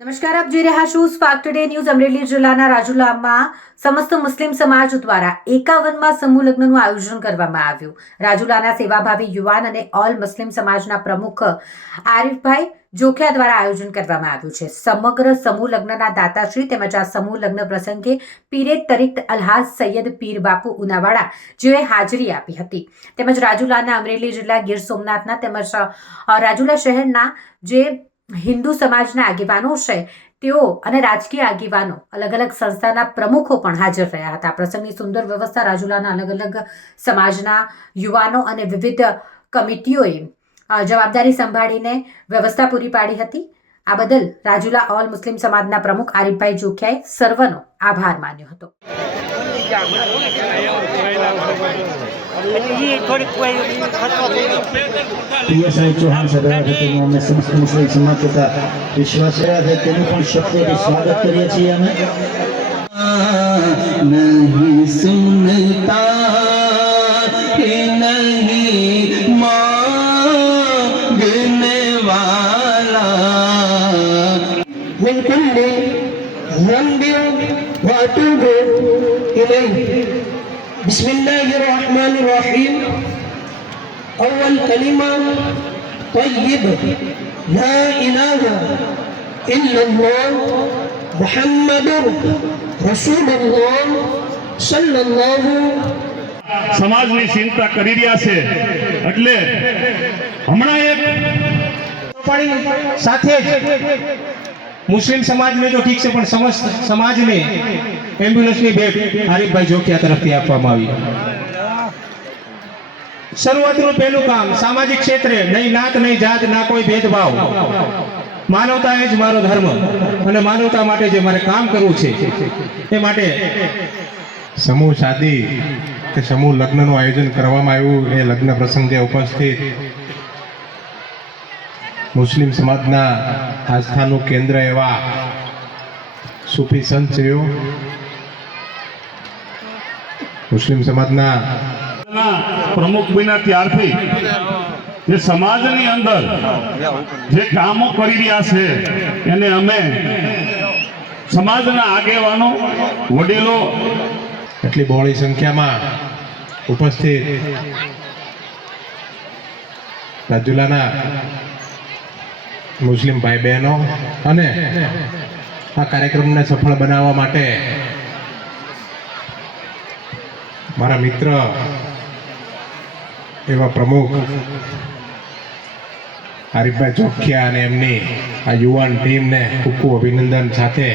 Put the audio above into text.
નમસ્કાર, આપ જોઈ રહ્યા છો સ્પાર્ક ટુડે ન્યૂઝ અમરેલી જિલ્લાના રાજુલામાં સમસ્ત મુસ્લિમ સમાજ દ્વારા એકાવનમાં સમૂહ લગ્નનું આયોજન કરવામાં આવ્યું. રાજુલાના સેવાભાવી યુવાન અને ઓલ મુસ્લિમ સમાજના પ્રમુખ આરિફભાઈ જોખિયા દ્વારા આયોજન કરવામાં આવ્યું છે. સમગ્ર સમૂહ લગ્નના દાતાશ્રી તેમજ આ સમૂહ લગ્ન પ્રસંગે પીરે તરીક અલ્હાજ સૈયદ પીર બાપુ ઉનાવાડા જેઓએ હાજરી આપી હતી. તેમજ રાજુલાના અમરેલી જિલ્લા ગીર સોમનાથના તેમજ રાજુલા શહેરના જે હિન્દુ સમાજના આગેવાનો છે, તેઓ અને રાજકીય આગેવાનો અલગ અલગ સંસ્થાના પ્રમુખો પણ હાજર રહ્યા હતા. પ્રસંગની સુંદર વ્યવસ્થા રાજુલાના અલગ અલગ સમાજના યુવાનો અને વિવિધ કમિટીઓએ જવાબદારી સંભાળીને વ્યવસ્થા પૂરી પાડી હતી. આ બદલ રાજુલા ઓલ મુસ્લિમ સમાજના પ્રમુખ આરિફભાઈ જોખિયાએ સર્વનો આભાર માન્યો હતો. પીએસઆઈ ચૌહાણ સભા ખાતે અમે સમસ્ત મુસ્લિમ સમાજ તથા વિશ્વાસરા છે તેનું પણ શબ્દોથી સ્વાગત કરીએ છીએ અમે નહીં સુનતા નહીં માગને વાલા મિન કુલ્લી ઝંબિન વાતુબુ ઇલૈહ بسم الله الرحمن الرحيم أول كلمة طيب لا إله إلا الله محمد رسول الله صلى الله સમાજની ચિંતા કરી રહ્યા છે એટલે હમણાં એક રૂપાણી સાથે જ મુસ્લિમ સમાજને તો ઠીક છે, પણ સમસ્ત સમાજને એમ્બ્યુલન્સની ભેટ હરીફભાઈ જોખિયા તરફથી આપવામાં આવી. શરૂઆતનું પહેલું કામ, સામાજિક ક્ષેત્રે નહીં નાત, નહીં જાત, ના કોઈ ભેદભાવ. માનવતા એ જ મારો ધર્મ અને માનવતા માટે જે મારે કામ કરવું છે, એ માટે સમૂહ શાદી કે સમૂહ લગ્નનું આયોજન કરવામાં આવ્યું, એ લગ્ન પ્રસંગે ઉપસ્થિત મુસ્લિમ સમાજના આસ્થાનું કેન્દ્ર એવા સૂફી સંતશ્રીઓ મુસ્લિમ સમાજના પ્રમુખ બન્યા ત્યારથી જે સમાજની અંદર જે કામો કરી રહ્યા છે એને અમે સમાજના આગેવાનો વડીલો એટલી બહોળી સંખ્યામાં ઉપસ્થિત રાજુલાના મુસ્લિમ ભાઈ બહેનો અને આ કાર્યક્રમને સફળ બનાવવા માટે મારા મિત્ર એવા પ્રમુખ હરીફભાઈ ચોખિયા અને એમની આ યુવાન ટીમને ખૂબ ખૂબ અભિનંદન સાથે